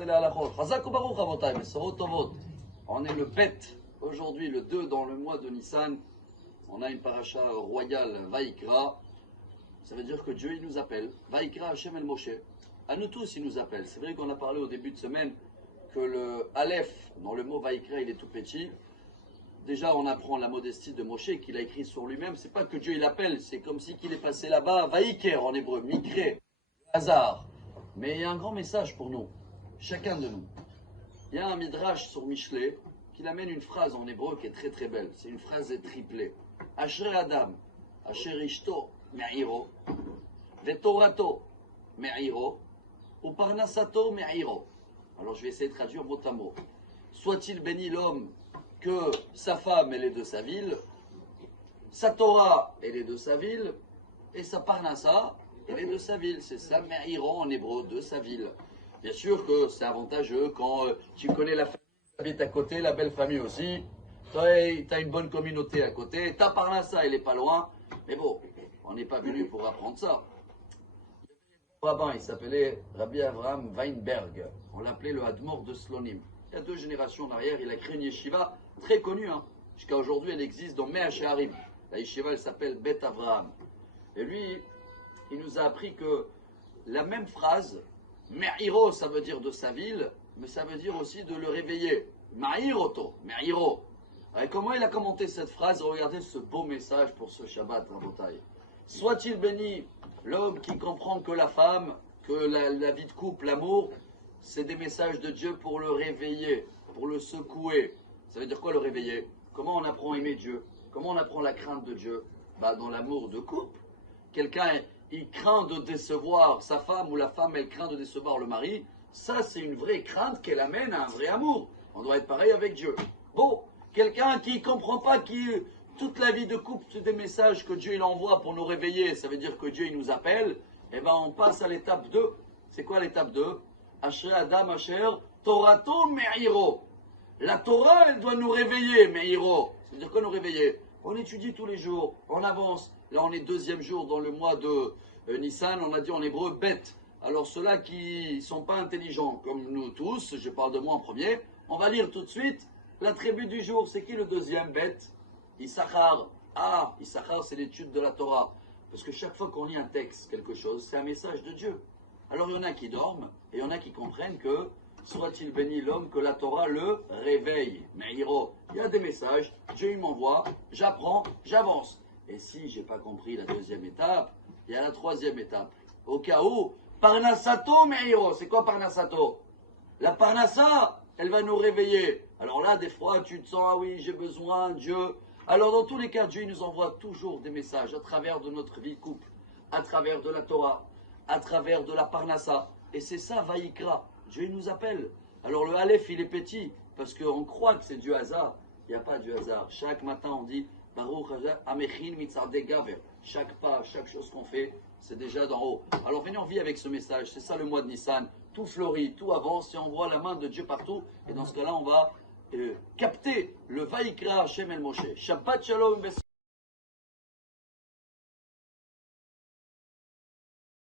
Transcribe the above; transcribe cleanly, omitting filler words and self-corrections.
et les halachot. Chazak ou baruch avotai, mesorot tovot. On est le bête. Aujourd'hui, le 2 dans le mois de Nissan. On a une paracha royale, Vaïkra. Ça veut dire que Dieu, il nous appelle. Vaïkra Hashem el Moshe. À nous tous, il nous appelle. C'est vrai qu'on a parlé au début de semaine que le Aleph, dans le mot Vaïkra, il est tout petit. Déjà, on apprend la modestie de Moshe qu'il a écrit sur lui-même. C'est pas que Dieu, il appelle. C'est comme si qu'il est passé là-bas, Vaïker en hébreu, Mikré, hasard. Mais il y a un grand message pour nous, chacun de nous. Il y a un midrash sur Michelet qui amène une phrase en hébreu qui est très très belle. C'est une phrase triplée. Asher Adam, Asher Ishto, Me'iro, Vetorato, Me'iro, ou Parnasato, Me'iro. Alors je vais essayer de traduire mot à mot. Soit-il béni l'homme que sa femme elle est de sa ville, sa Torah elle est de sa ville, et sa Parnassa elle est de sa ville. C'est ça, Me'iro en hébreu, de sa ville. Bien sûr que c'est avantageux quand tu connais la famille qui habite à côté, la belle famille aussi. Tu as une bonne communauté à côté. Ta Parnassa, elle n'est pas loin. Mais bon, on n'est pas venu pour apprendre ça. Le rabbin, il s'appelait Rabbi Avraham Weinberg. On l'appelait le Hadmor de Slonim. Il y a 2 générations en arrière, il a créé une yeshiva très connue. Jusqu'à aujourd'hui, elle existe dans Mea Shearim. La yeshiva, elle s'appelle Bet Avraham. Et lui, il nous a appris que la même phrase, Me'iro, ça veut dire de sa ville, mais ça veut dire aussi de le réveiller. Ma'iroto, Me'iro. Comment il a commenté cette phrase? Regardez ce beau message pour ce Shabbat, Rabotai. Soit-il béni l'homme qui comprend que la femme, que la vie de couple, l'amour, c'est des messages de Dieu pour le réveiller, pour le secouer. Ça veut dire quoi le réveiller? Comment on apprend à aimer Dieu? Comment on apprend la crainte de Dieu? Dans l'amour de couple. Quelqu'un, il craint de décevoir sa femme ou la femme, elle craint de décevoir le mari. Ça, c'est une vraie crainte qu'elle amène à un vrai amour. On doit être pareil avec Dieu. Bon, quelqu'un qui ne comprend pas, qui toute la vie de couple, c'est des messages que Dieu il envoie pour nous réveiller. Ça veut dire que Dieu il nous appelle. Eh bien, on passe à l'étape 2. C'est quoi l'étape 2? Asher Adam Asher Torato Me'iro. La Torah, elle doit nous réveiller, Me'iro. Ça veut dire quoi nous réveiller? On étudie tous les jours, on avance. Là, on est 2e jour dans le mois de Nissan. On a dit en hébreu bête. Alors, ceux-là qui ne sont pas intelligents, comme nous tous, je parle de moi en premier, on va lire tout de suite. La tribu du jour, c'est qui le 2e bête? Issachar. Ah, Issachar, c'est l'étude de la Torah. Parce que chaque fois qu'on lit un texte, quelque chose, c'est un message de Dieu. Alors, il y en a qui dorment, et il y en a qui comprennent que soit-il béni l'homme que la Torah le réveille. Mais il y a des messages, Dieu il m'envoie, j'apprends, j'avance. Et si je n'ai pas compris la 2e étape, il y a la 3e étape. Au cas où, Parnasato Me'iro. C'est quoi Parnasato? La Parnassa, elle va nous réveiller. Alors là, des fois, tu te sens, ah oui, j'ai besoin, Dieu. Alors dans tous les cas, Dieu il nous envoie toujours des messages à travers de notre vie couple, à travers de la Torah, à travers de la Parnassa. Et c'est ça, Vaïkra. Dieu il nous appelle. Alors le Aleph, il est petit, parce qu'on croit que c'est du hasard. Il n'y a pas du hasard. Chaque matin, on dit, Baruch Amechin Mitzadeh Gaver. Chaque pas, chaque chose qu'on fait, c'est déjà d'en haut. Alors venez, on vit avec ce message. C'est ça le mois de Nissan. Tout fleurit, tout avance, et on voit la main de Dieu partout. Et dans ce cas-là, on va capter le Vaïkra Hashem el Moshe. Shabbat Shalom.